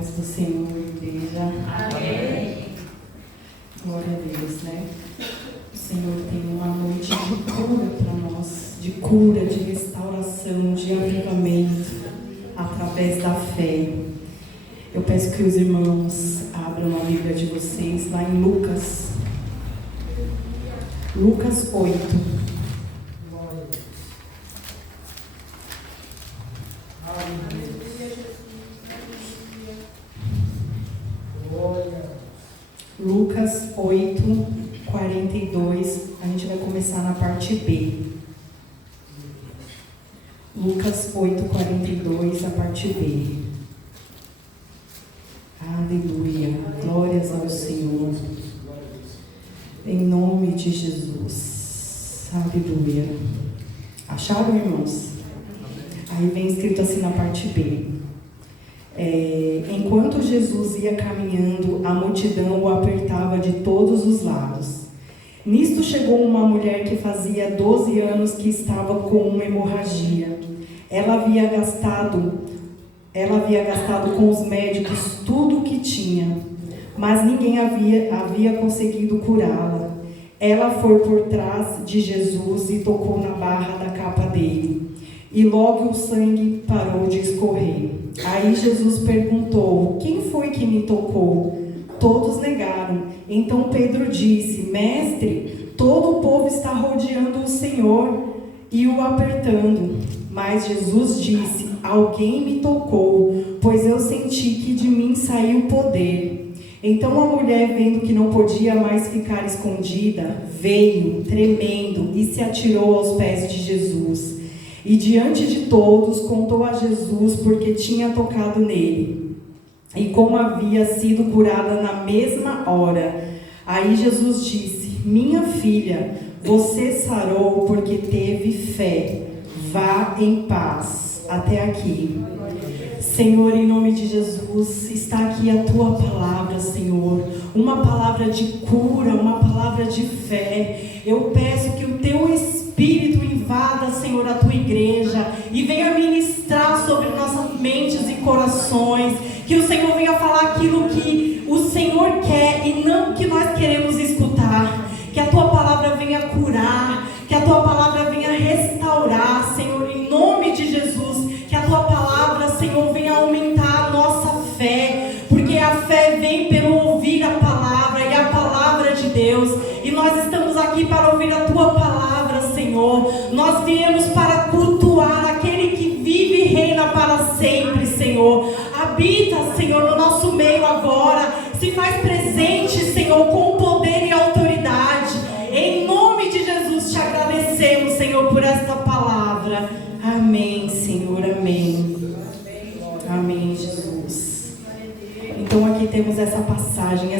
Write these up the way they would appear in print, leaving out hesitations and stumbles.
paz do Senhor, igreja. Amém. Glória a Deus, né? O Senhor tem uma noite de cura para nós, de cura, de restauração, de avivamento, através da fé. Eu peço que os irmãos abram a Bíblia de vocês lá em Lucas 8. Lucas 8, 42, a gente vai começar na parte B. Lucas 8, 42, a parte B. Aleluia, glórias ao Senhor. Em nome de Jesus. Aleluia. Acharam, irmãos? Aí vem escrito assim na parte B. Enquanto Jesus ia caminhando, a multidão o apertava de todos os lados. Nisto chegou uma mulher que fazia 12 anos que estava com uma hemorragia. Ela havia gastado com os médicos tudo o que tinha, mas ninguém havia conseguido curá-la. Ela foi por trás de Jesus e tocou na barra da capa dele. E logo o sangue parou de escorrer. Aí Jesus perguntou: quem foi que me tocou? Todos negaram. Então Pedro disse: Mestre, todo o povo está rodeando o Senhor e o apertando. Mas Jesus disse: alguém me tocou, pois eu senti que de mim saiu poder. Então a mulher, vendo que não podia mais ficar escondida, veio tremendo e se atirou aos pés de Jesus. E diante de todos contou a Jesus porque tinha tocado nele e como havia sido curada na mesma hora. Aí Jesus disse: minha filha, você sarou porque teve fé. Vá em paz. Até aqui. Senhor, em nome de Jesus, está aqui a Tua palavra, Senhor. Uma palavra de cura, uma palavra de fé. Eu peço que o Teu Espírito invada, Senhor, a Tua igreja e venha ministrar sobre nossas mentes e corações. Que o Senhor venha falar aquilo que o Senhor quer e não o que nós queremos escutar. Que a Tua palavra venha curar, que a Tua palavra venha restaurar, Senhor, em nome de Jesus. Que a Tua palavra, Senhor, venha aumentar a nossa fé, porque a fé vem pelo ouvir a palavra e a palavra de Deus. E nós estamos aqui para ouvir a Tua palavra, Senhor. Nós viemos para cultuar aquele que vive e reina para sempre, Senhor. Habita, Senhor, no nosso meio agora. Se faz presente, Senhor, com poder e autoridade. Em nome de Jesus te agradecemos, Senhor, por esta palavra. Amém, Senhor, amém. Amém, Jesus. Então aqui temos essa passagem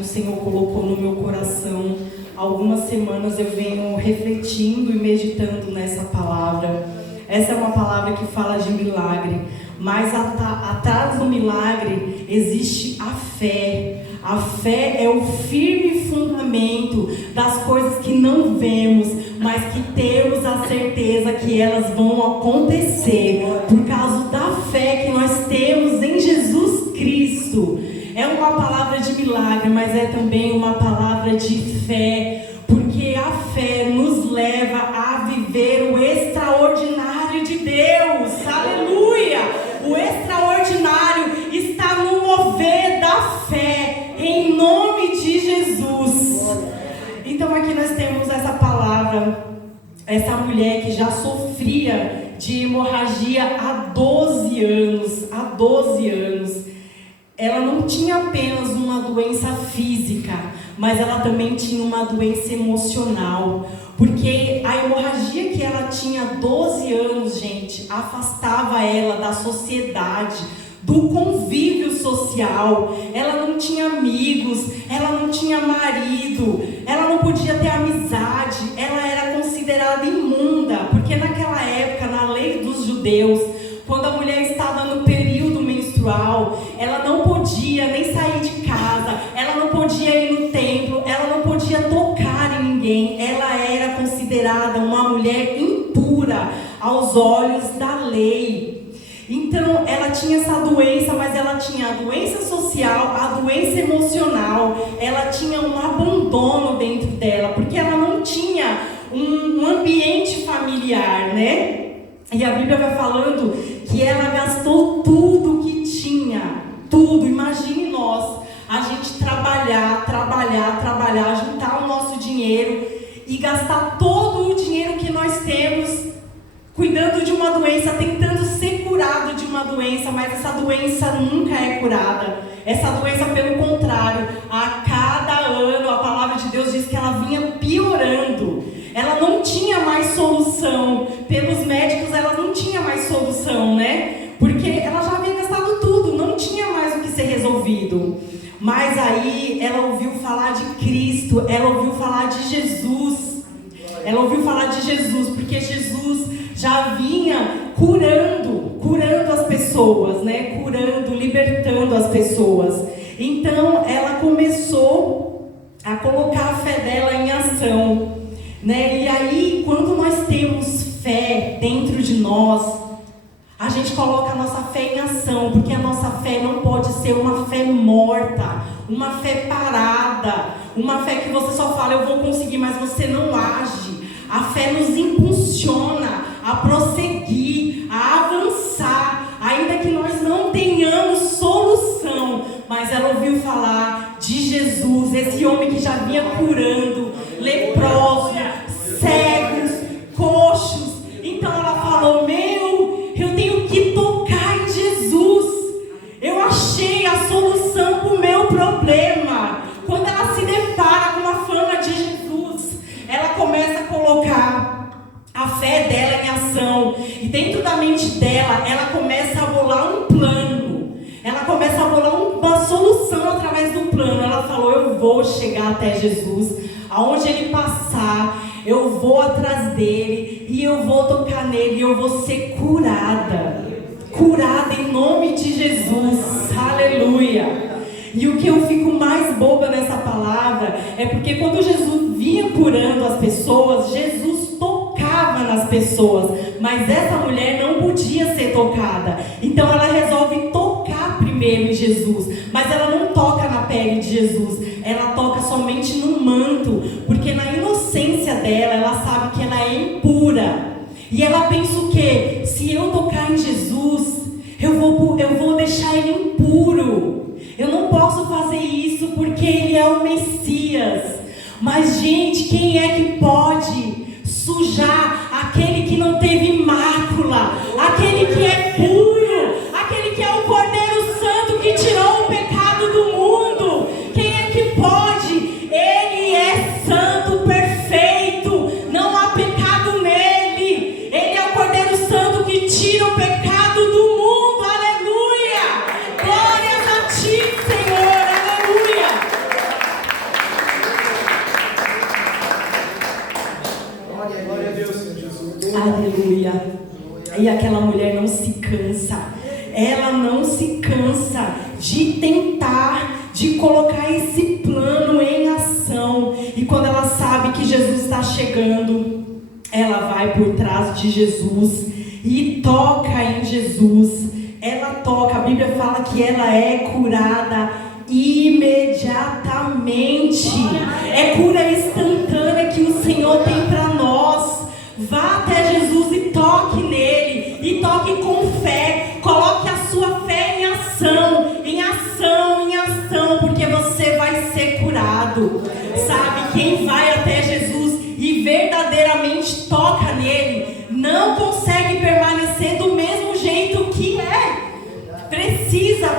o Senhor colocou no meu coração. Algumas semanas eu venho refletindo e meditando nessa palavra. Essa é uma palavra que fala de milagre, mas atrás do milagre existe a fé. A fé é o firme fundamento das coisas que não vemos, mas que temos a certeza que elas vão acontecer por causa da fé que nós temos em Jesus Cristo. É uma palavra de milagre, mas é também uma palavra de fé, porque a fé nos leva a viver o extraordinário de Deus. Aleluia! O extraordinário está no mover da fé, em nome de Jesus. Então aqui nós temos essa palavra, essa mulher que já sofria de hemorragia há 12 anos. Ela não tinha apenas uma doença física, mas ela também tinha uma doença emocional, porque a hemorragia que ela tinha há 12 anos, gente, afastava ela da sociedade, do convívio social. Ela não tinha amigos, ela não tinha marido, ela não podia ter amizade, ela era considerada imunda, porque naquela época, na lei dos judeus, quando a mulher estava no período menstrual, ela não podia nem sair de casa, ela não podia ir no templo, ela não podia tocar em ninguém, ela era considerada uma mulher impura aos olhos da lei. Então, ela tinha essa doença, mas ela tinha a doença social, a doença emocional, ela tinha um abandono dentro dela, porque ela não tinha um ambiente familiar, né? E a Bíblia vai falando que ela gastou tudo que tinha, tudo. Imagine nós, a gente trabalhar, juntar o nosso dinheiro e gastar todo o dinheiro que nós temos cuidando de uma doença, tentando ser curado de uma doença, mas essa doença nunca é curada. Essa doença, pelo contrário, a cada ano a palavra de Deus diz que ela vinha piorando. Ela não tinha mais solução. Pelos médicos, ela não tinha mais solução, né? Porque ela já havia gastado tudo, não tinha mais o que ser resolvido. Mas aí ela ouviu falar de Cristo, ela ouviu falar de Jesus. Ela ouviu falar de Jesus, porque Jesus já vinha curando as pessoas, né? Curando, libertando as pessoas. Então ela começou a colocar a fé dela em ação, né? E aí, quando nós temos fé dentro de nós, a gente coloca a nossa fé em ação, porque a nossa fé não pode ser uma fé morta, uma fé parada, uma fé que você só fala, eu vou conseguir, mas você não age. A fé nos impulsiona a prosseguir, a avançar, ainda que nós não tenhamos solução. Mas ela ouviu falar de Jesus, esse homem que já vinha curando leprosos, cegos, coxos. Então ela falou, eu tenho que tocar em Jesus. Eu achei a solução para o meu problema. Quando ela se depara com a fama de Jesus, ela começa a colocar a fé dela em ação. E dentro da mente dela, ela começa a bolar um plano. Ela começa a bolar uma solução através do plano. Ela falou, eu vou chegar até Jesus. Aonde ele passar, eu vou atrás dele e eu vou tocar nele e eu vou ser curada. Curada em nome de Jesus. Aleluia. E o que eu fico mais boba nessa palavra é porque quando Jesus vinha curando as pessoas, Jesus tocava nas pessoas, mas essa mulher não podia ser tocada. Então ela resolve tocar primeiro em Jesus, mas ela não toca na pele de Jesus, ela toca somente no manto, porque na inocência dela, ela sabe que ela é impura. E ela pensa o quê? Se eu tocar em Jesus, eu vou deixar ele impuro. Eu não posso fazer isso porque ele é o Messias. Mas, gente, quem é que pode sujar aquele que não teve mácula, aquele que é puro, aquele que é o Cordeiro Santo que tirou o pecado do mundo? Quem é que pode? Ele é santo, perfeito, não há pecado nele. Ele é o Cordeiro Santo que tira o pecado do mundo. Aleluia! Glórias a ti, Senhor. Aleluia! Glória a Deus, Senhor Jesus. Aleluia. E aquela mulher não se cansa. Ela não se cansa de tentar, de colocar esse plano em ação. E quando ela sabe que Jesus está chegando, ela vai por trás de Jesus e toca em Jesus. Ela toca, a Bíblia fala que ela é curada imediatamente. É cura instantânea que o Senhor tem para nós. Vá até Jesus e toque nele, e toque com fé. Coloque a sua fé em ação, em ação, em ação, porque você vai ser curado. Sabe, quem vai até Jesus e verdadeiramente toca nele, não consegue permanecer do mesmo jeito que é. Precisa.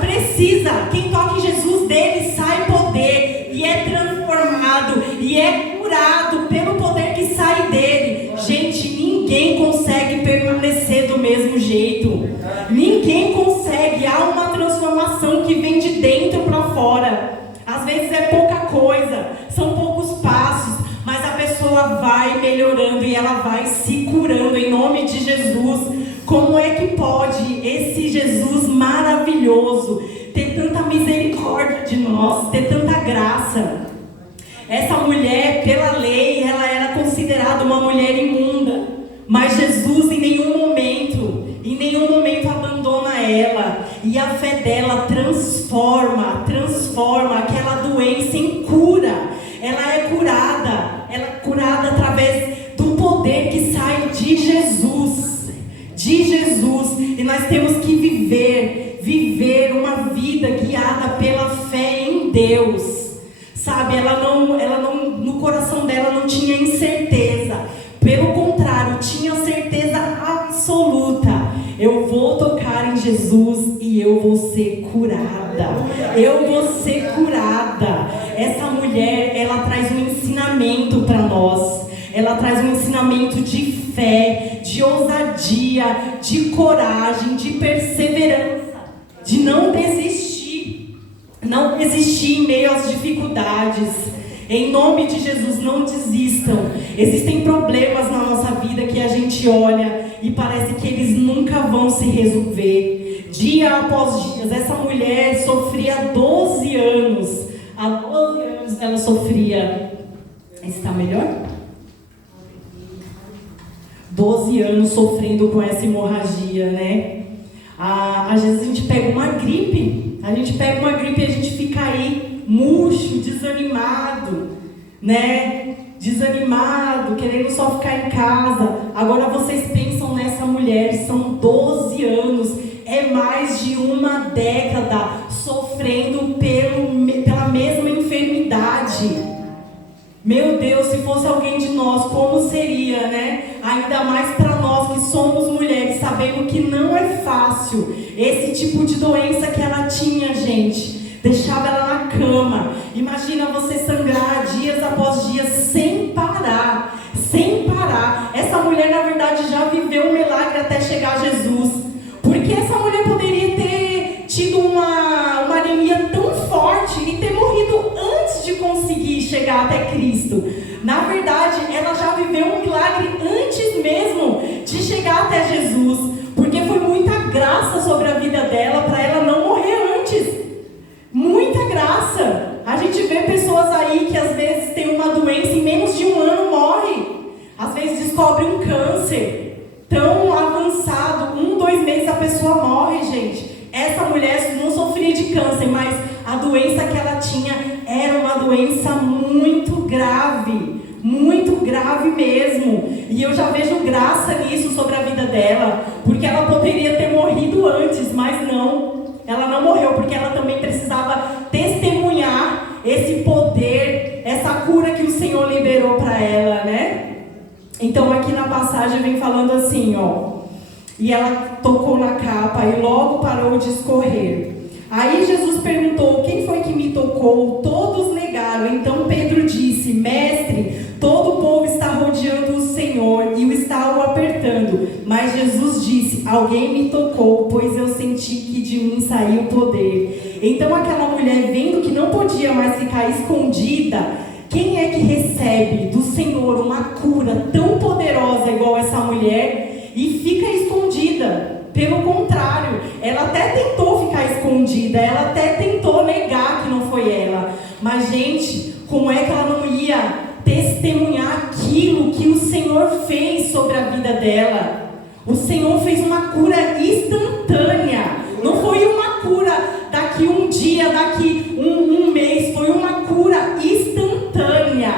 Quem toca em Jesus, dele sai poder, e é transformado, e é curado pelo poder que sai dele. Gente, ninguém consegue permanecer do mesmo jeito. Ninguém consegue. Há uma transformação que vem de dentro para fora. Às vezes é pouca coisa, são poucos passos, mas a pessoa vai melhorando e ela vai se curando em nome de Jesus. Como é que pode esse Jesus maravilhoso ter tanta misericórdia de nós, ter tanta graça? Essa mulher, pela lei, ela era considerada uma mulher imunda, mas Jesus em nenhum momento abandona e a fé dela transforma aquela doença em cura. Ela é curada através do poder que sai de Jesus, e nós temos que viver uma vida guiada pela fé em Deus, sabe? Ela não, no coração dela não tinha incerteza, pelo contrário, tinha certeza absoluta: eu vou tocar em Jesus e eu vou ser curada, Essa mulher, ela traz um ensinamento para nós. Ela traz um ensinamento de fé, de ousadia, de coragem, de perseverança, de não desistir em meio às dificuldades. Em nome de Jesus, não desistam. Existem problemas na nossa vida que a gente olha e parece que eles nunca vão se resolver. Dia após dia, essa mulher sofria 12 anos. Há 12 anos ela sofria. Está melhor? 12 anos sofrendo com essa hemorragia, né? Às vezes a gente pega uma gripe e a gente fica aí murcho, desanimado, né? Desanimado, querendo só ficar em casa. Agora vocês pensam nessa mulher, são 12 anos, é mais de uma década sofrendo pela mesma enfermidade. Meu Deus, se fosse alguém de nós, como seria, né? Ainda mais para nós que somos mulheres, sabendo que não é fácil. Esse tipo de doença que ela tinha, gente, deixava ela na cama. Imagina você sangrar dias após dias sem parar. Essa mulher, na verdade, já viveu um milagre até chegar a Jesus. Porque essa mulher poderia ter tido uma anemia tão forte e ter morrido antes de conseguir chegar até Cristo. Na verdade, ela já viveu um milagre antes mesmo de chegar até Jesus, porque foi muita graça sobre a vida dela para ela não morrer antes. Muita graça. A gente vê pessoas aí que às vezes têm uma doença e em menos de um ano morre. Às vezes descobre um câncer tão avançado, 2 meses a pessoa morre, gente. Essa mulher não sofria de câncer, mas a doença que ela tinha era uma doença muito grave mesmo. E eu já vejo graça nisso sobre a vida dela, porque ela poderia ter morrido antes, mas não. Ela não morreu, porque ela também precisava testemunhar esse poder, essa cura que o Senhor liberou para ela, né? Então aqui na passagem vem falando assim, ó. E ela tocou na capa e logo parou de escorrer. Aí Jesus perguntou: quem foi que me tocou? Todos negaram. Então Pedro disse: mestre, todo o povo está rodeando o Senhor e o está o apertando. Mas Jesus disse: alguém me tocou, pois eu senti que de mim saiu poder. Então aquela mulher, vendo que não podia mais ficar escondida, quem é que recebe do Senhor uma cura tão poderosa igual essa mulher e fica escondida? Pelo contrário, ela até tentou ficar escondida, ela até tentou negar que não foi ela. Mas, gente, como é que ela não ia testemunhar aquilo que o Senhor fez sobre a vida dela? O Senhor fez uma cura instantânea. Não foi uma cura daqui um dia, daqui um mês. Foi uma cura instantânea.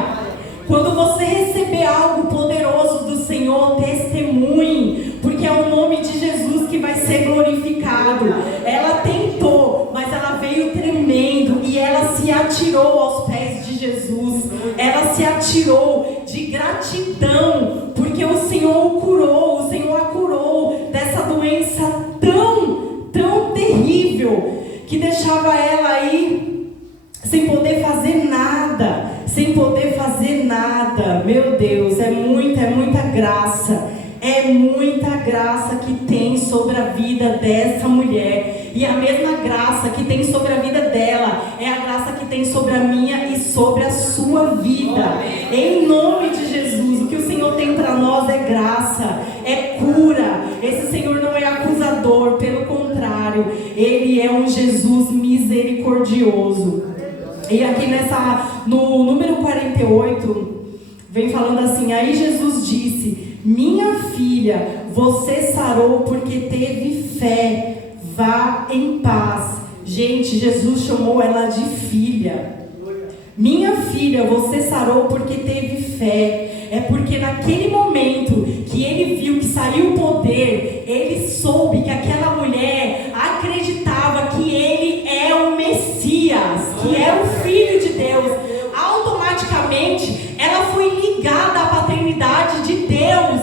Quando você receber algo poderoso do Senhor, testemunhe, porque é o nome de Jesus que vai ser glorificado. Ela tentou, mas ela veio tremendo e ela se atirou aos pés de Jesus. Ela se atirou de gratidão, porque o Senhor o curou, o Senhor a curou dessa doença tão terrível, que deixava ela aí sem poder fazer nada. Meu Deus, é muita graça. É muita graça que tem sobre a vida dessa mulher. E a mesma graça que tem sobre a vida dela é a graça que tem sobre a minha e sobre a sua vida. Em nome de Jesus, o que o Senhor tem para nós é graça, é cura. Esse Senhor não é acusador, pelo contrário, Ele é um Jesus misericordioso. E aqui no número 48, vem falando assim: aí Jesus disse: minha filha, você sarou porque teve fé. vá em paz. Gente, Jesus chamou ela de filha. Minha filha, você sarou porque teve fé. É porque naquele momento que ele viu que saiu o poder, ele soube que aquela mulher acreditava que ele é o Messias, que é o Filho de Deus. Automaticamente, ela foi ligada à paternidade de Deus.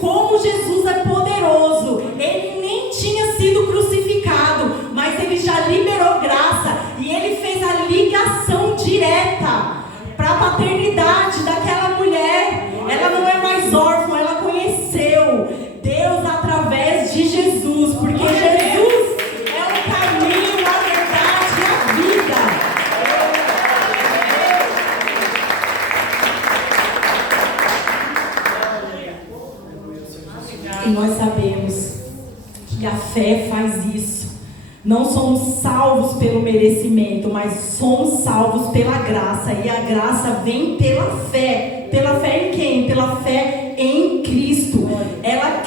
Como Jesus é poderoso, ele nem tinha sido crucificado, mas ele já liberou graça e ele fez a ligação direta para a paternidade daquela mulher. Ela não é mais órfã, ela conheceu Deus através de Jesus, porque Jesus é o caminho, a verdade e a vida. E nós sabemos que a fé faz isso. Não somos salvos pelo merecimento, mas somos salvos pela graça. E a graça vem pela fé. Pela fé em quem? Pela fé em Cristo. Ela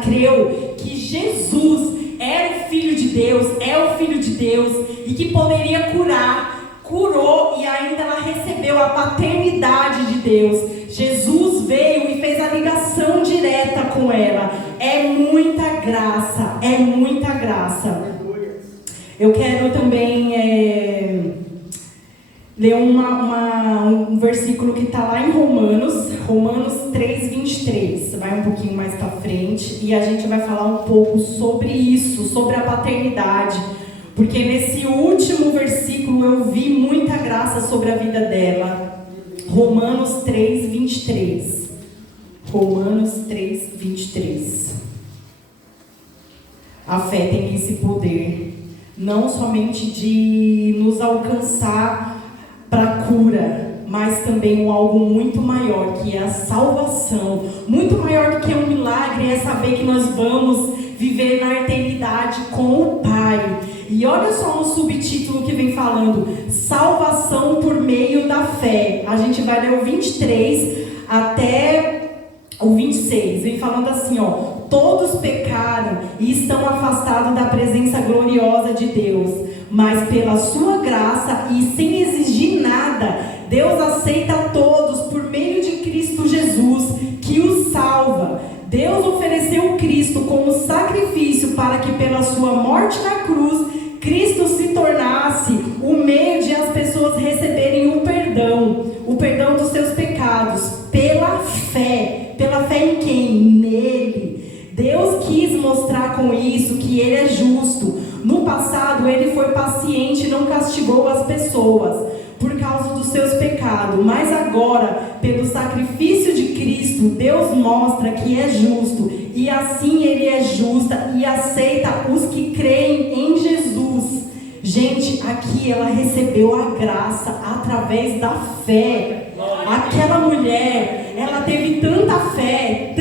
creu que Jesus era o Filho de Deus, é o Filho de Deus, e que poderia curar, curou, e ainda ela recebeu a paternidade de Deus. Jesus veio e fez a ligação direta com ela. É muita graça, é muita graça. Eu quero também ler um versículo que está lá em Romanos 3, 23. Vai um pouquinho mais para frente e a gente vai falar um pouco sobre isso, sobre a paternidade. Porque nesse último versículo eu vi muita graça sobre a vida dela. Romanos 3, 23. Romanos 3, 23. A fé tem esse poder, não somente de nos alcançar para a cura, mas também algo muito maior, que é a salvação. Muito maior do que um milagre é saber que nós vamos viver na eternidade com o Pai. E olha só no subtítulo que vem falando, salvação por meio da fé. A gente vai ler o 23 até o 26, vem falando assim, ó: todos pecaram e estão afastados da presença gloriosa de Deus, mas pela sua graça e sem exigir nada, Deus aceita a todos por meio de Cristo Jesus, que os salva. Deus ofereceu Cristo como sacrifício para que pela sua morte na cruz, Cristo se tornasse o meio de as pessoas receberem o perdão dos seus pecados, pela fé em quem? Nele. Deus quis mostrar com isso que Ele é justo. No passado, Ele foi paciente e não castigou as pessoas por causa dos seus pecados, mas agora, pelo sacrifício de Cristo, Deus mostra que é justo, e assim Ele é justa e aceita os que creem em Jesus. Gente, aqui ela recebeu a graça através da fé. Aquela mulher, ela teve tanta fé,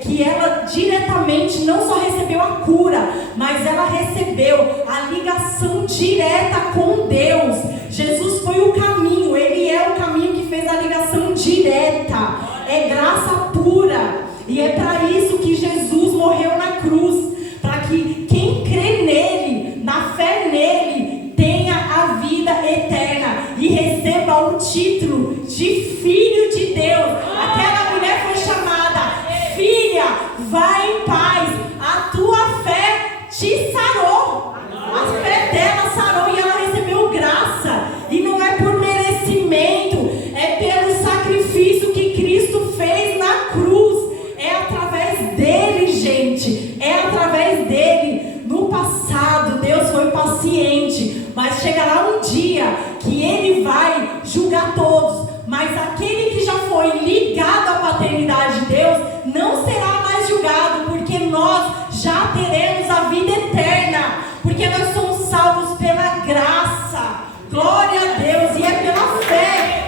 que ela diretamente não só recebeu a cura, mas ela recebeu a ligação direta com Deus. Jesus foi o caminho, Ele é o caminho que fez a ligação direta. É graça pura. E é para isso que Jesus morreu na cruz, para que quem crê nele, na fé nele, tenha a vida eterna e receba o título de Filho de Deus. Aquela mulher foi chamada: filha, vai em paz, a tua fé te sarou. A fé dela sarou e ela recebeu graça. E não é por merecimento, é pelo sacrifício que Cristo fez na cruz. É através dele, gente, é através dele. No passado, Deus foi paciente, mas chegará um dia que Ele vai julgar todos. Mas aquele que já foi ligado à paternidade de Deus não será mais julgado, porque nós já teremos a vida eterna, porque nós somos salvos pela graça. Glória a Deus, e é pela fé,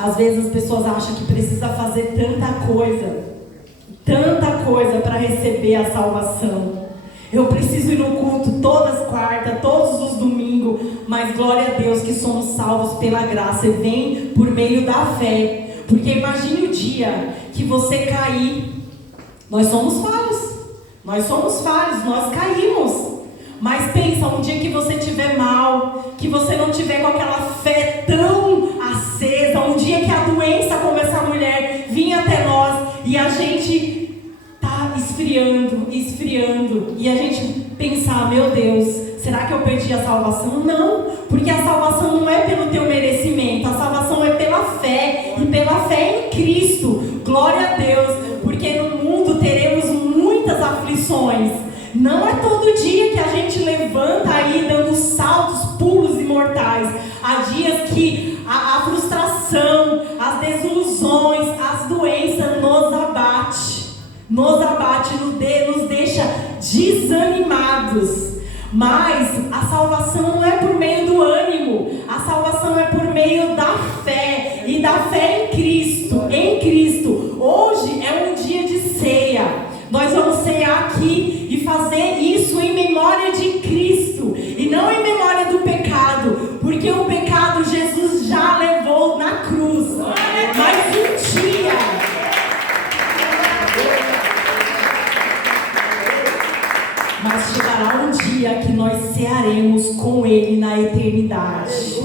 Às vezes as pessoas acham que precisa fazer tanta coisa para receber a salvação. Eu preciso ir no culto todas as quartas, todos os domingos, mas glória a Deus que somos salvos pela graça e vem por meio da fé. Porque imagine o dia que você cair. Nós somos falhos, nós caímos. Mas pensa, um dia que você estiver mal, que você não tiver com aquela fé tão acesa, um dia que a doença, como essa mulher, vinha até nós e a gente tá esfriando, e a gente pensar, meu Deus, será que eu perdi a salvação? Não, porque a salvação não é pelo teu merecimento, a salvação é pela fé, e pela fé em Cristo. Glória a Deus, porque no mundo teremos muitas aflições. Não é todo dia que a gente levanta aí dando saltos, pulos imortais. Há dias que a frustração, as desilusões, as doenças nos abate, nos deixa desanimados. Mas a salvação não é por meio do ânimo, a salvação é por meio da fé, e da fé em Cristo, Hoje é um dia de ceia. Nós vamos cear aqui e fazer isso em memória de Cristo, e não em memória do pecado, porque o pecado Jesus já levou na cruz. Mas um dia, mas chegará um dia que nós cearemos com Ele na eternidade.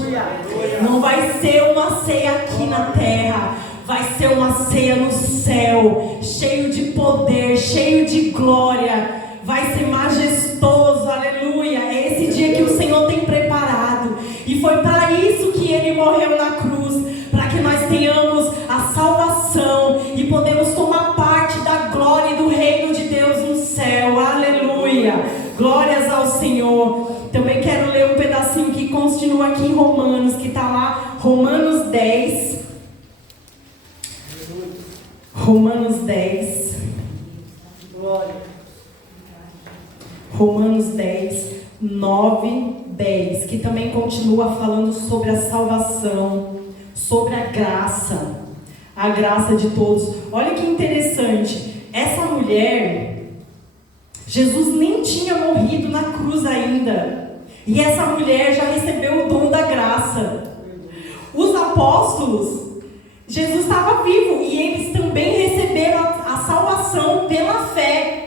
Não vai ser uma ceia aqui na terra, vai ser uma ceia no céu, cheio de poder, cheio de glória. Vai ser majestoso, aleluia. É esse dia que o Senhor tem preparado. E foi para isso que Ele morreu na cruz, para que nós tenhamos a salvação e podemos tomar parte da glória e do reino de Deus no céu, aleluia. Glórias ao Senhor. Também quero ler um pedacinho que continua aqui em Romanos, que está lá, Romanos 10. Romanos 10. Romanos 10, 9, 10, que também continua falando sobre a salvação, sobre a graça de todos. Olha que interessante, essa mulher, Jesus nem tinha morrido na cruz ainda, e essa mulher já recebeu o dom da graça. Os apóstolos, Jesus estava vivo e eles também receberam a salvação pela fé.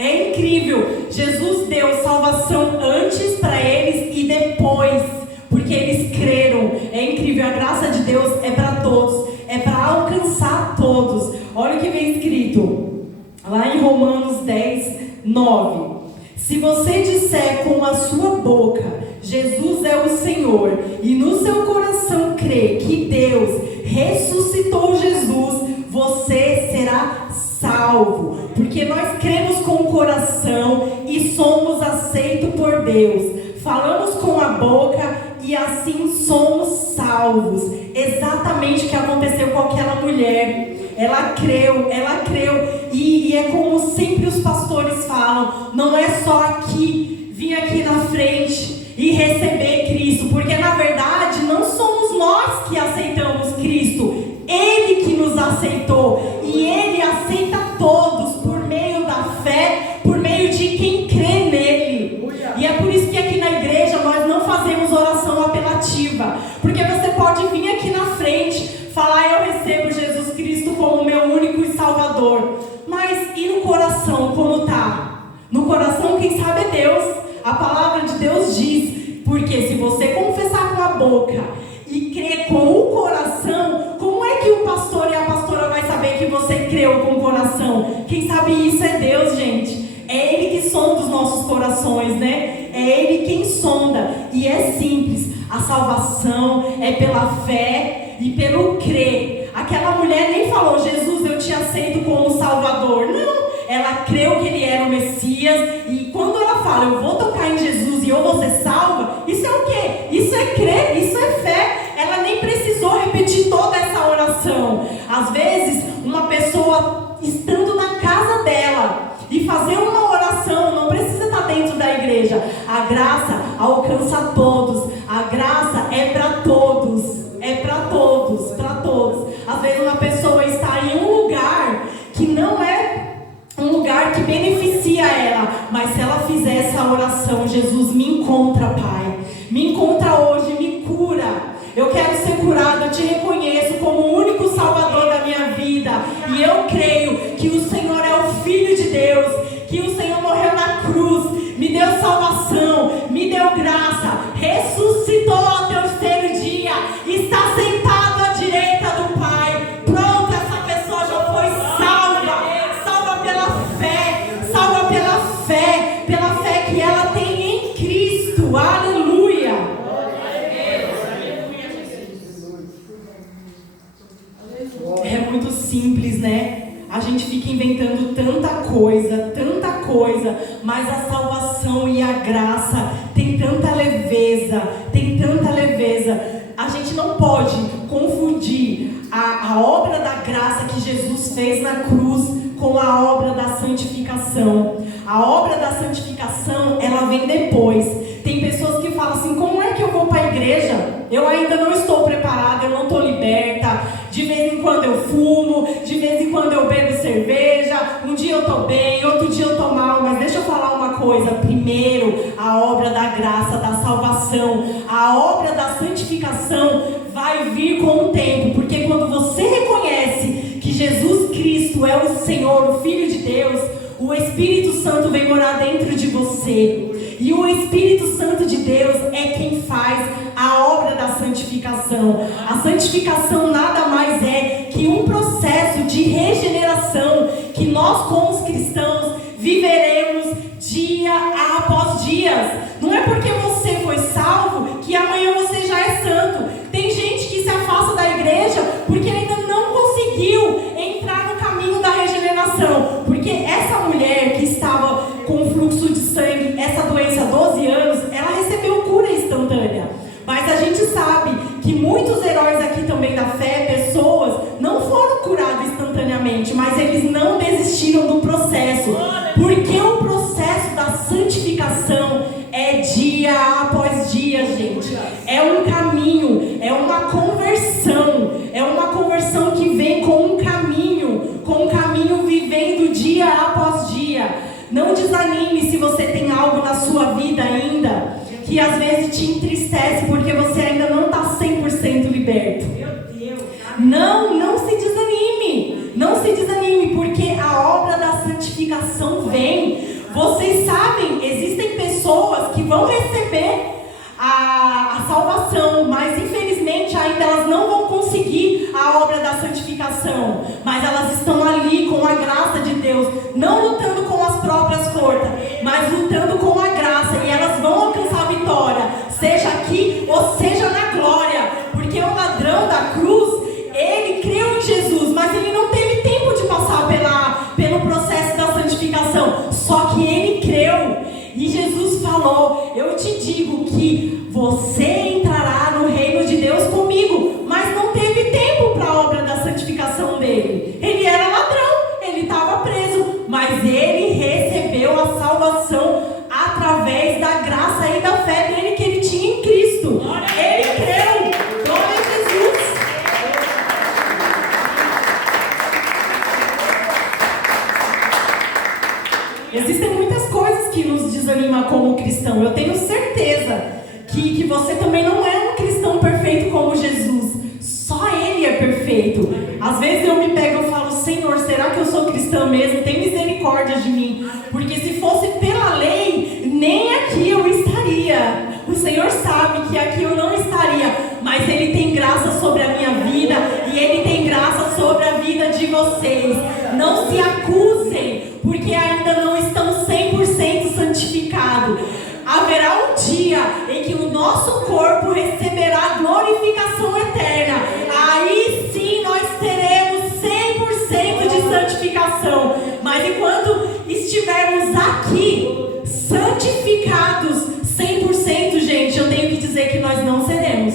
É incrível, Jesus deu salvação antes para eles e depois, porque eles creram. É incrível, a graça de Deus é para todos, é para alcançar todos. Olha o que vem escrito lá em Romanos 10, 9. Se você disser com a sua boca, Jesus é o Senhor, e no seu coração crer que Deus ressuscitou Jesus, você será salvo. Porque nós cremos com o coração e somos aceitos por Deus. Falamos com a boca e assim somos salvos. Exatamente o que aconteceu com aquela mulher. Ela creu, e é como sempre os pastores falam, não é só aqui, vir aqui na frente e receber Cristo, porque na verdade não somos nós que aceitamos Cristo, Ele que nos aceitou, e Ele aceita todos por meio da fé, por meio de quem crê nele. E é por isso que aqui na igreja nós não fazemos oração apelativa, porque você pode vir aqui na frente, falar eu recebo Jesus Cristo como meu único e salvador, mas e no coração como tá? No coração quem sabe é Deus. A palavra de Deus diz, porque se você confessar com a boca e crer com o coração, como é que o pastor e a pastora vai saber que você creu com o coração? Quem sabe isso é Deus, gente. É Ele que sonda os nossos corações, né? É Ele quem sonda. E é simples, a salvação é pela fé e pelo crer. Aquela mulher nem falou, Jesus, eu te aceito como Salvador. Não, ela creu que Ele era o Messias. E quando ela fala, eu vou tocar em Jesus e eu vou ser salva, isso é o quê? Isso é crer, isso é fé. Ela nem precisou repetir toda essa oração. Às vezes, uma pessoa estando na casa dela e fazer uma oração, não precisa estar dentro da igreja. A graça alcança todos. A graça é para todos. É para todos, para todos. Às vezes uma pessoa está em um lugar que não é um lugar que beneficia ela, mas se ela fizer essa oração, Jesus, me encontra, Pai, me encontra a gente fica inventando tanta coisa, mas a salvação e a graça tem tanta leveza. A gente não pode confundir a obra da graça que Jesus fez na cruz com a obra da santificação. A obra da santificação, ela vem depois. Tem pessoas que falam assim, como é que eu vou para a igreja? Eu ainda não estou preparada, eu não estou liberta. De vez em quando eu fumo, de vez em quando eu bebo cerveja. Um dia eu estou bem, outro dia eu estou mal. Mas deixa eu falar uma coisa. Primeiro, a obra da graça, da salvação. A obra da santificação vai vir com o tempo. Porque quando você reconhece que Jesus Cristo é o Senhor, o Filho de Deus, o Espírito Santo vem morar dentro de você. E o Espírito Santo de Deus é quem faz a obra da santificação. A santificação nada mais é que um processo de regeneração que nós, como os cristãos, viveremos dia após dia. Não é porque você foi salvo que amanhã você já é santo. Tem gente que se afasta da igreja porque ainda não conseguiu entrar no caminho da regeneração. Porque essa mulher que estava com fluxo de sangue, essa doença há 12 anos, ela recebeu cura instantânea. Mas a gente sabe que muitos heróis aqui também da fé, pessoas, não foram curados instantaneamente, mas eles não desistiram do processo. Porque o processo da santificação é dia após dia, gente. É um caminho, é uma conversão que vem com um caminho vivendo dia após dia. Não desanime se você tem algo na sua vida ainda que às vezes te entristece porque você ainda não está 100% liberto. Não se desanime, porque a obra da santificação vem. Vocês sabem, existem pessoas que vão receber a salvação, mas infelizmente ainda elas não vão conseguir a obra da santificação, mas elas estão ali com a graça de Deus, não lutando com as próprias forças, mas lutando com a graça, e elas vão alcançar a vitória, seja aqui ou seja na glória, porque o ladrão da cruz, ele creu em Jesus, mas ele não teve tempo de passar pelo processo da santificação, só que ele creu. E Jesus falou, eu te digo que você entrará no reino de Deus comigo, mas não teve tempo para a obra da santificação dele. Ele era ladrão, ele estava preso, mas ele recebeu a salvação através da graça e da fé dele que ele tinha em Cristo. Ele creu, glória a Jesus. Existem muitas coisas que nos desanimam como cristão. Eu tenho certeza que você também não é um cristão perfeito como Jesus. Só Ele é perfeito. Às vezes eu me pego e falo, Senhor, será que eu sou cristã mesmo? Tem misericórdia de mim. Porque se fosse pela lei, nem aqui eu estaria. O Senhor sabe que aqui eu não estaria. Mas Ele tem graça sobre a minha vida. E Ele tem graça sobre a vida de vocês. Não se acusem, porque ainda não estão 100% santificados. Haverá um dia em que o nosso corpo receberá glorificação eterna. Aí sim nós teremos 100% de santificação. Mas enquanto estivermos aqui, santificados 100%, gente, eu tenho que dizer que nós não seremos.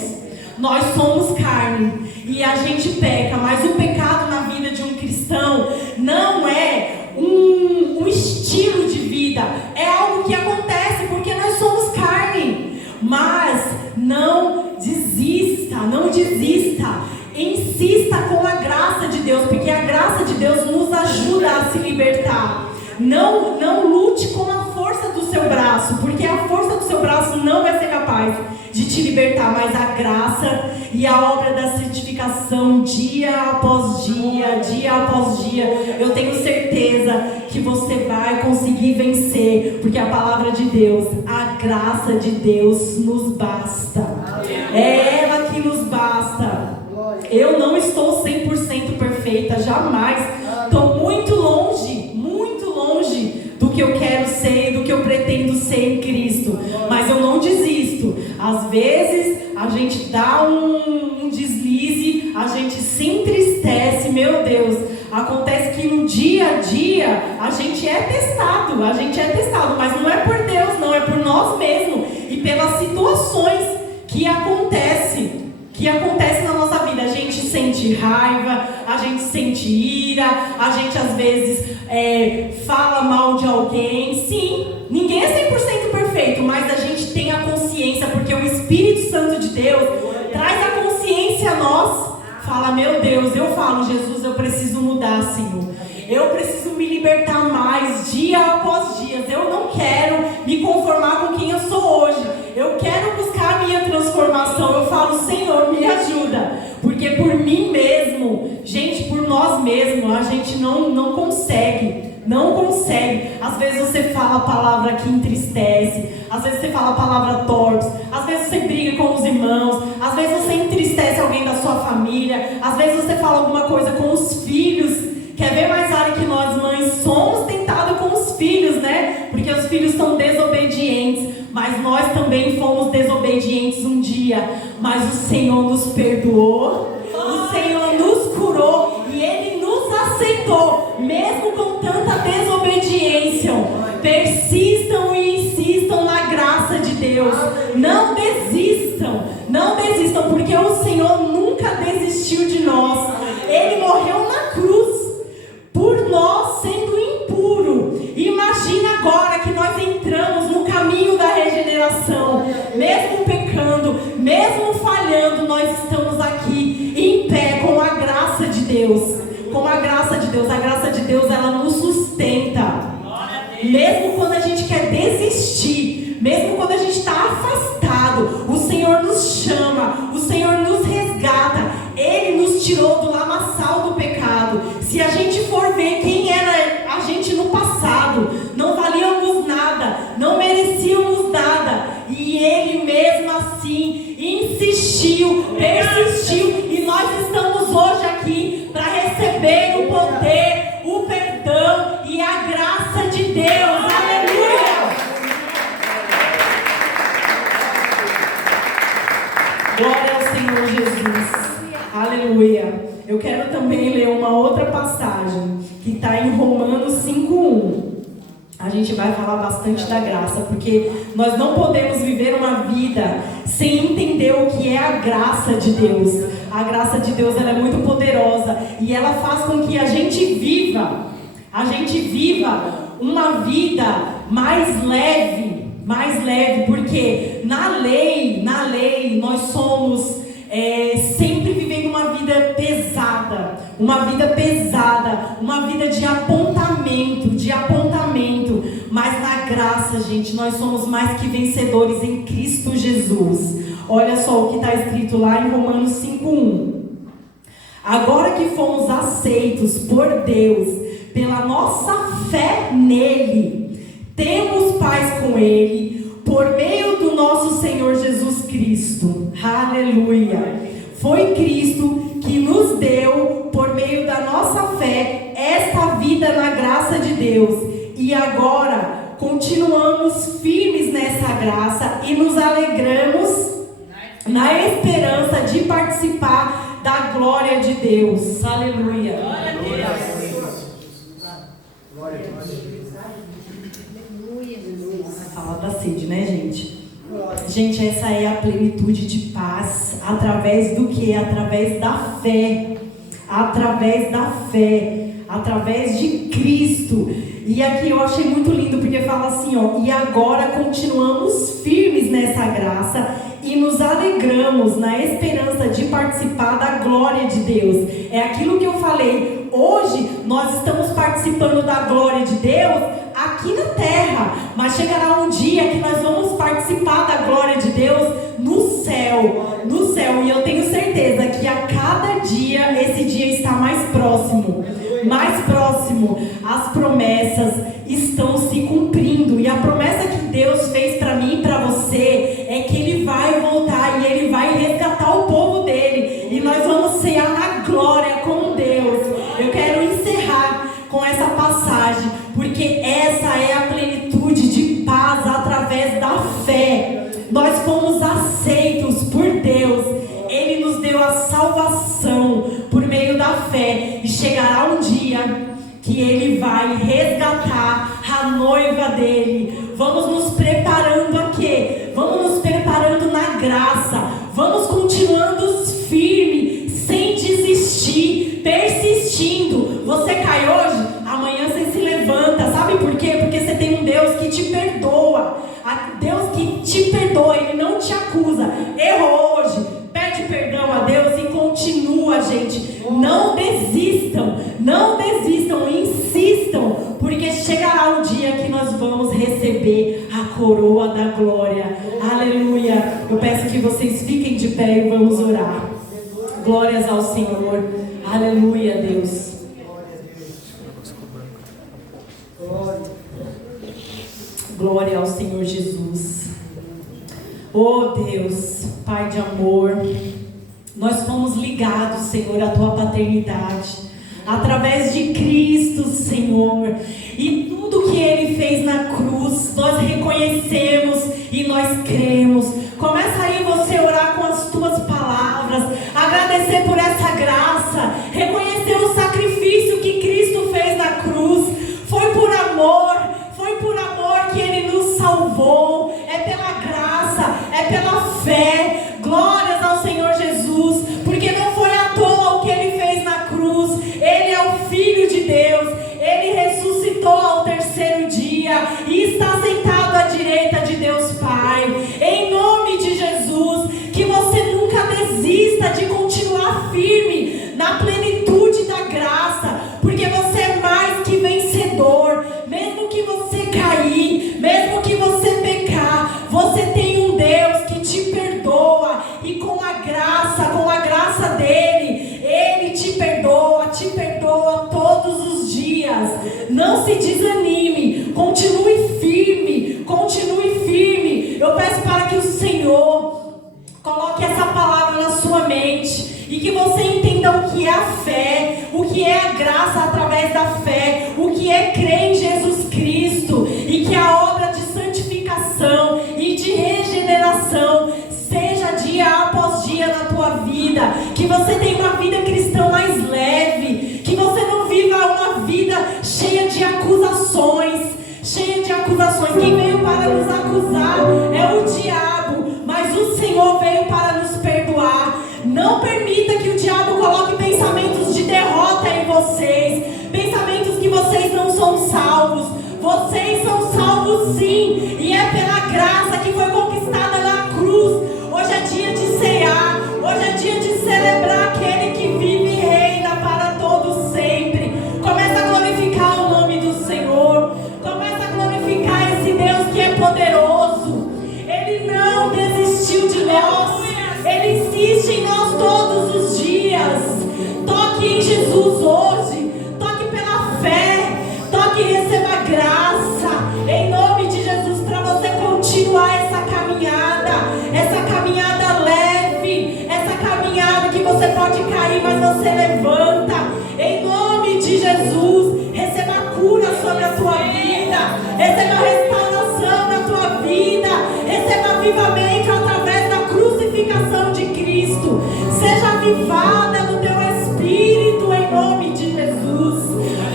Nós somos carne e a gente peca, mas o pecado na vida de um cristão não é um estilo de vida, é algo que acontece porque nós somos carne. Mas não desista, insista com a graça de Deus, porque a graça de Deus nos ajuda a se libertar. Não lute com a força do seu braço, porque a força do seu braço não vai ser capaz de te libertar, mas a graça e a obra da santificação, dia após dia, eu tenho certeza que você vai conseguir vencer, porque a palavra de Deus, a graça de Deus nos basta. É ela que nos basta. Eu não estou 100% perfeita, jamais. Estou muito longe do que eu quero ser, do que eu pretendo ser em Cristo. Mas eu não desisto. Às vezes a gente dá um deslize, a gente se entristece, meu Deus. Acontece que no dia dia a gente é testado, mas não é por Deus, não, é por nós mesmos e pelas situações que acontecem na nossa vida. A gente sente raiva, a gente sente ira, a gente às vezes fala mal de alguém. Sim, ninguém é 100% perfeito, mas a gente tem a consciência, porque o Espírito Santo de Deus traz a consciência a nós. Fala, meu Deus, eu falo, Jesus, eu preciso mudar, Senhor. Eu preciso me libertar mais, dia após dia. Eu não quero me conformar com quem eu sou hoje. Eu quero buscar a minha transformação. Eu falo, Senhor, me ajuda. Porque por mim mesmo, gente, por nós mesmos, a gente não consegue. Não consegue. Às vezes você fala a palavra que entristece. Às vezes você fala a palavra torpe. Às vezes você briga com os irmãos. Às vezes você entristece alguém da sua família. Às vezes você fala alguma coisa com os filhos. Quer ver mais área que nós mães somos tentados com os filhos, né? Porque os filhos são desobedientes. Mas nós também fomos desobedientes um dia. Mas o Senhor nos perdoou. O Senhor nos curou. E Ele nos aceitou. Mesmo com tanta desobediência. Persistam e insistam na graça de Deus. Não desistam. Não desistam. Porque o Senhor nunca desistiu de nós. Ele morreu na cruz por nós sendo impuro. Imagina agora que nós entramos no caminho da regeneração. Mesmo pecando, mesmo falhando, nós estamos aqui em pé com a graça de Deus. Com a graça de Deus. A graça de Deus, ela nos sustenta. Mesmo quando a gente quer desistir, mesmo quando a gente está afastado, o Senhor nos chama, o Senhor nos resgata. Ele nos tirou do lamaçal do pecado. Se a gente for ver quem era a gente no passado, não valíamos nada, não merecíamos nada. E Ele mesmo assim insistiu, persistiu. E nós estamos hoje aqui para receber o poder, o perdão e a graça de Deus. Aleluia! Glória ao Senhor Jesus. Aleluia. Eu quero também ler uma outra passagem que está em Romanos 5:1. A gente vai falar bastante da graça, porque nós não podemos viver uma vida sem entender o que é a graça de Deus. A graça de Deus, ela é muito poderosa e ela faz com que a gente viva uma vida mais leve, porque na lei nós somos sempre vivendo uma vida pesada, uma vida de apontamento, mas na graça, gente, nós somos mais que vencedores em Cristo Jesus. Olha só o que está escrito lá em Romanos 5:1. Agora que fomos aceitos por Deus pela nossa fé nele, temos paz com Ele por meio do nosso Senhor Jesus Cristo. Aleluia! Foi Cristo que nos deu, por meio da nossa fé, esta vida na graça de Deus. E agora continuamos firmes nessa graça e nos alegramos na esperança de participar da glória de Deus. Aleluia! Glória a Deus! Glória a Deus! Fala da sede, né, gente? Gente, essa é a plenitude de paz. Através do que? Através da fé. Através de Cristo. E aqui eu achei muito lindo, porque fala assim, ó: e agora continuamos firmes nessa graça e nos alegramos na esperança de participar da glória de Deus. É aquilo que eu falei. Hoje nós estamos participando da glória de Deus aqui na terra, mas chegará um dia que nós vamos participar da glória de Deus no céu. E eu tenho certeza que a cada dia esse dia está mais próximo. As promessas estão se cumprindo, e a promessa que Deus fez para mim e para você é que Ele vai voltar e Ele vai resgatar o povo dele, e nós vamos cear na glória com Deus. Eu quero encerrar com essa passagem, porque essa é a plenitude de paz através da fé. Nós fomos aceitos por Deus. Ele nos deu a salvação por meio da fé. E chegará um dia que Ele vai resgatar a noiva dele. Vamos nos preparando a quê? Vamos nos preparando na graça. Vamos continuando firme, sem desistir, persistindo. Você cai hoje, amanhã você se levanta. Sabe por quê? Porque você tem um Deus que te perdoa. Deus que te perdoa, Ele não te acusa. Errou hoje, pede perdão a Deus e continua, gente. Não desistam, não desistam, insistam, porque chegará o dia que nós vamos receber a coroa da glória. Aleluia. Eu peço que vocês fiquem de pé e vamos orar. Glórias ao Senhor. Aleluia, Deus. Glória ao Senhor Jesus. Oh Deus, Pai de amor, nós fomos ligados, Senhor, à Tua paternidade, através de Cristo, Senhor, e tudo que Ele fez na cruz, nós reconhecemos e nós cremos. Começa aí você a orar com as Tuas palavras, agradecer por essa graça, reconhecer o sacrifício que Cristo fez na cruz. Foi por amor que Ele nos salvou. É pela graça, é pela fé. Glórias ao Senhor Jesus, porque não foi à toa o que Ele fez na cruz. Ele é o Filho de Deus. Ele ressuscitou ao terceiro dia e está sentado à direita de Deus Pai. Em nome de Jesus, que você nunca desista de continuar firme na plenitude da graça, porque você é mais que vencedor. Mesmo que você cair, mesmo que você pecar, você tem um Deus que te perdoa, e com a graça dele, Ele te perdoa todos os dias. Não se desanime, continue firme. Eu peço para que o Senhor coloque essa palavra na sua mente, e que você entenda o que é a fé, o que é a graça através da fé, o que é crer em Jesus Cristo, e que a obra de santificação e de regeneração seja dia após dia na tua vida, que você tenha uma vida cristã mais leve, que você não viva uma vida cheia de acusações. Quem veio para nos acusar é o diabo, mas o Senhor veio para nos perdoar. Não permita que o diabo coloque pensamentos de derrota em vocês, pensamentos que vocês não são salvos. Vocês são salvos sim, e é pela graça que foi conquistada na cruz. Hoje é dia de cear, hoje é dia de celebrar aquele que vive e reina para todos sempre. Começa a glorificar o nome do Senhor, começa a glorificar esse Deus que é poderoso. Ele não desistiu de nós, Ele insiste em nós todos os dias. Toque em Jesus hoje, toque pela fé, toque e receba graça, em nome de Jesus, para você continuar essa caminhada leve, essa caminhada que você pode cair, mas você levanta, em nome de Jesus. Receba cura sobre a tua vida, receba restauração na tua vida, receba avivamento através da crucificação de Cristo. Seja avivada no teu espírito, em nome de Jesus.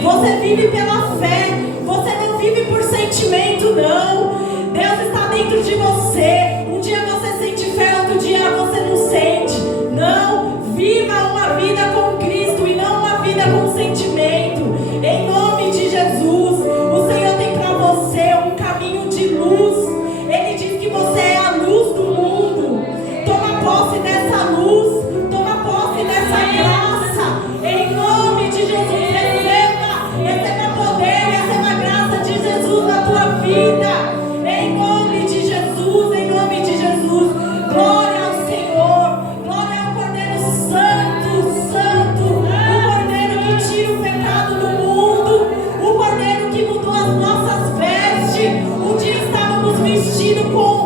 Você vive pela fé, você não vive por sentimento, não. Deus está dentro de você. Um dia você sente fé, outro dia você não sente. Não, viva uma vida com Cristo e não uma vida com sentimento. Em nome de Jesus, o Senhor tem para você um caminho de luz. Ele diz que você é a luz do mundo. Toma posse dessa luz, toma posse dessa graça. Em nome de Jesus, receba poder, receba a graça de Jesus na tua vida. Em nome de Jesus, em nome de Jesus. Glória ao Senhor, glória ao Cordeiro Santo, o Cordeiro que tira o pecado do mundo, o Cordeiro que mudou as nossas vestes. Um dia estávamos vestidos com